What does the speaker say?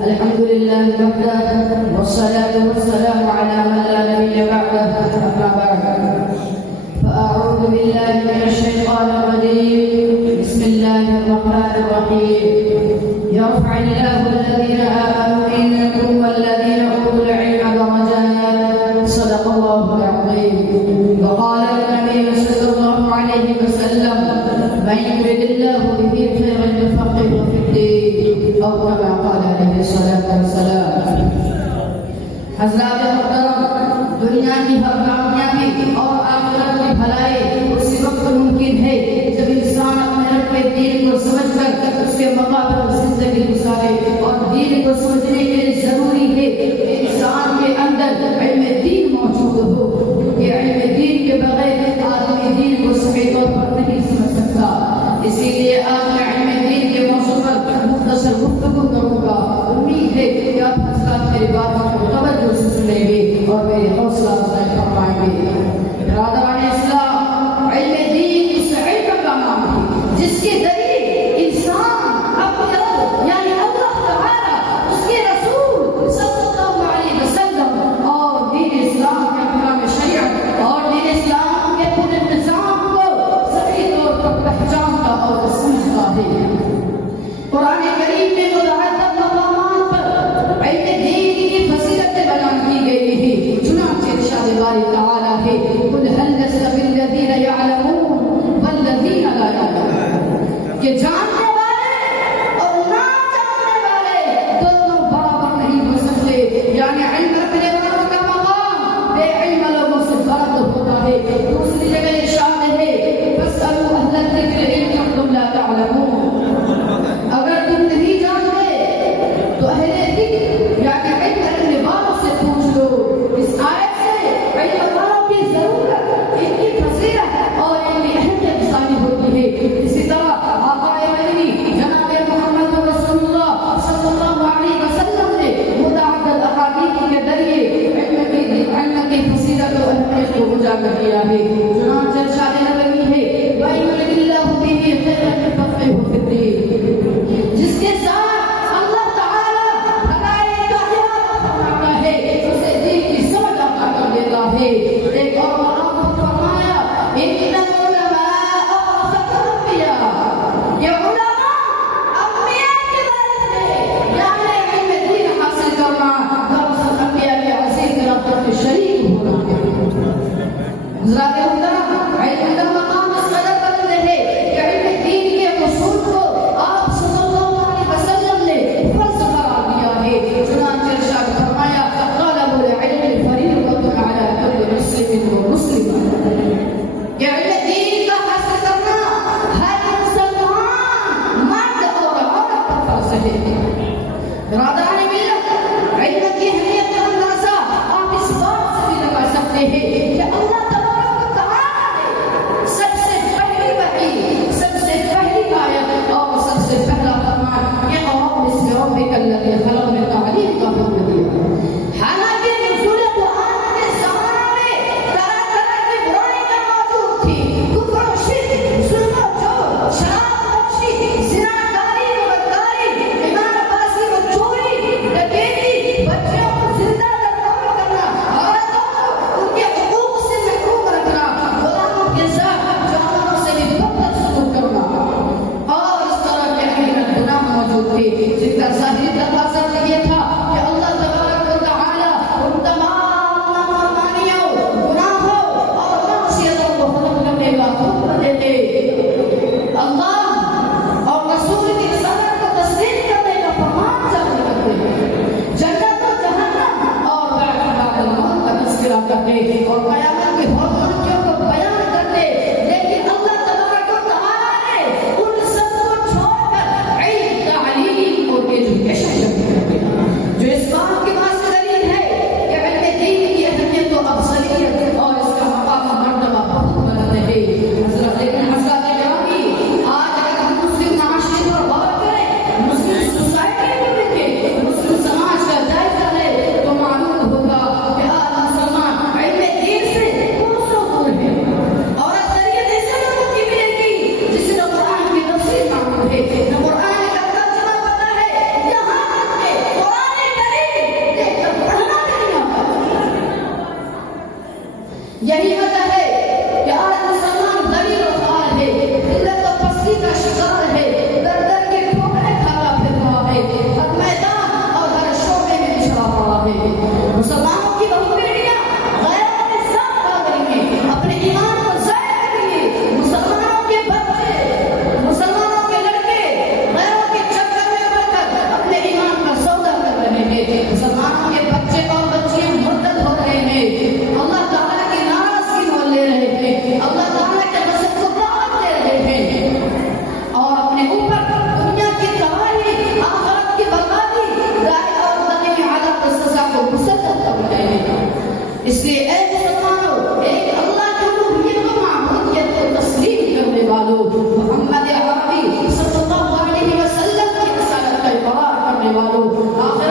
الحمد لله وحده والصلاة والسلام على من لا نبي بعده أما بعد فأعوذ بالله من الشيطان الرجيم بسم الله الرحمن الرحيم يرفع الله الذين آمنوا منكم والذين أوتوا العلم درجات صدق الله العظيم وقال النبي صلى الله عليه وسلم من يرد الله به خيرا يفقهه في الدين أو كما قال عليه الصلاة والسلام. حضرات محترم، دنیا کی ہر کامیابی اور آخرت کی بھلائی اسی وقت ممکن ہے جب انسان اپنے رب کے دین کو سمجھ کر اس کے مقابل زندگی گزارے. اور دین کو سمجھنے کے لیے ضروری ہے کہ انسان کے اندر علم دین موجود ہو، کیونکہ علم دین کے بغیر آدمی دین کو صحیح طور پر نہیں سمجھ سکتا. اسی لیے آج میں علم دین کے موضوع پر مختصر گفتگو کروں گا. امید ہے کہ آپ حضرات میری باتوں کو توجہ سے سنیں گے اور میری حوصلہ افزائی فرمائیں گے. برادران اسلام، علم دین اس علم کا نام ہے جس کے ذریعے انسان اپنے رب یعنی اللہ تعالی، اس کے رسول صلی اللہ علیہ وسلم اور دین اسلام کے احکام شریعت اور دین اسلام کے پورے نظام کو صحیح طور پر پہچانتا اور سمجھتا ہے. قرآن کریم میں متعدد مقامات پر علم دین کی فضیلتیں بیان کی گئی ہیں. چنانچہ ارشاد باری تعالی ہے قل هل يستوي الذين يعلمون والذين لا يعلمون، کہ جاننے والے اور نہ جاننے والے دونوں برابر نہیں ہو سکتے. یعنی علم رکھنے والوں کا مقام بے علم لوگوں سے بلند ہوتا ہے. دوسری جگہ ارشاد ہے فاسألوا أهل الذكر إن كنتم لا تعلمون، اگر تم نہیں جانتے تو اہل ذکر یعنی علم رکھنے والوں سے پوچھ لو. اس آیت سے علم والوں کی ضرورت، ان کی فضیلت اور ان کی اہمیت ثابت ہوتی ہے. اسی طرح آقا مدنی جناب محمد رسول اللہ صلی اللہ علیہ وسلم نے متعدد احادیث کے ذریعے علم کی فضیلت و اہمیت کو اجاگر کیا ہے. چنانچہ ارشاد نبوی ہے وَإِنْ يُرِدِ اللَّهُ بِهِ خَيْرًا يُفَقِّهْهُ فِي الدِّينِ، جس کے ساتھ اللہ تعالی بھلائی کا ارادہ فرماتا ہے اسے دین کی سمجھ عطا کر دیتا ہے. ایک اور مقام پر فرمایا ان العلماء ورثة الانبیاء، یہ علماء انبیاء کے وارث ہیں. یعنی علم دین حاصل کرنا دراصل انبیاء کے عظیم رفعت میں شریک ہونا ہے. حضرات محترم، علم کا مقام اس قدر بلند ہے کہ علم دین کے اصول کو آپ صلی اللہ علیہ وسلم نے فرض قرار دیا ہے. چنانچہ ارشاد فرمایا طلب العلم فریضۃ علی کل مسلم ومسلمہ، کہ علم دین کا حاصل کرنا ہر مسلمان مرد اور عورت پر فرض ہے. برادران ملت، علم کی اہمیت کا اندازہ آپ اس بات سے بھی لگا سکتے ہیں کہ اللہ تبارک و تعالی نے سب سے پہلی وحی، سب سے پہلی آیت اور سب سے پہلا فرمان یہ قوم بسم ربک الذی خلق میں تعلیم کا حکم دیا. حالانکہ نزول قرآن کے زمانے میں طرح طرح کی برائیاں موجود تھی، کفر و شرک، ظلم و جور، شراب نوشی، زناکاری و بدکاری، ایمان بازی و چوری، ڈکیتی، بچیوں کو زندہ دفن کرنا، عورتوں کو ان کے حقوق سے محروم رکھنا، غلاموں کے ساتھ جانوروں سے بھی بدتر سلوک کرنا اور اس طرح کے اہم گناہ موجود تھے جن کا ظاہری تفاصیل آخر